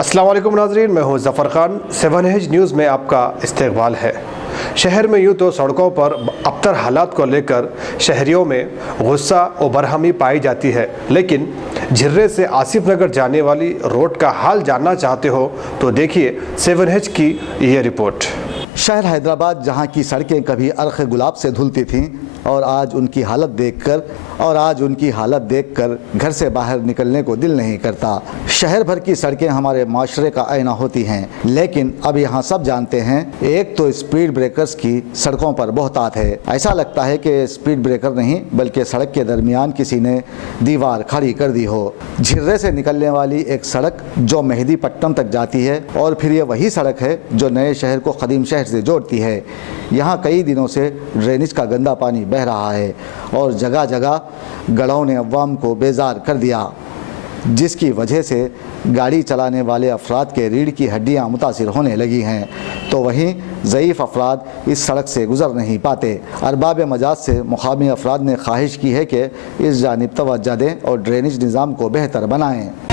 अस्सलाम वालेकुम नाज़रीन, मैं हूँ ज़फ़र खान। 7H न्यूज़ में आपका इस्तकबाल है। शहर में यूँ तो सड़कों पर अबतर हालात को लेकर शहरियों में गुस्सा और बरहमी पाई जाती है, लेकिन झिर्रे से आसिफ नगर जाने वाली रोड का हाल जानना चाहते हो तो देखिए 7H की ये रिपोर्ट। शहर हैदराबाद जहां की सड़कें कभी अर्ख गुलाब से धुलती थीं और आज उनकी हालत देखकर घर से बाहर निकलने को दिल नहीं करता। शहर भर की सड़कें हमारे माशरे का आईना होती हैं, लेकिन अब यहाँ सब जानते हैं, एक तो स्पीड ब्रेकर्स की सड़कों पर बहुतायत है। ऐसा लगता है कि स्पीड ब्रेकर नहीं बल्कि सड़क के दरमियान किसी ने दीवार खड़ी कर दी हो। झिर्रे से निकलने वाली एक सड़क जो मेहदीपट्टनम तक जाती है और फिर ये वही सड़क है जो नए शहर को कदीम शहर से जोड़ती है। यहाँ कई दिनों से ड्रेनेज का गंदा पानी बह रहा है और जगह जगह गढ़ों ने अवाम को बेजार कर दिया, जिसकी वजह से गाड़ी चलाने वाले अफराद के रीढ़ की हड्डियां मुतासिर होने लगी हैं, तो वहीं ज़ईफ़ अफराद इस सड़क से गुज़र नहीं पाते। अरबाब मजाज से मुकामी अफराद ने ख्वाहिश की है कि इस जानिब तवज्जो दें और ड्रेनेज निज़ाम को बेहतर बनाएं।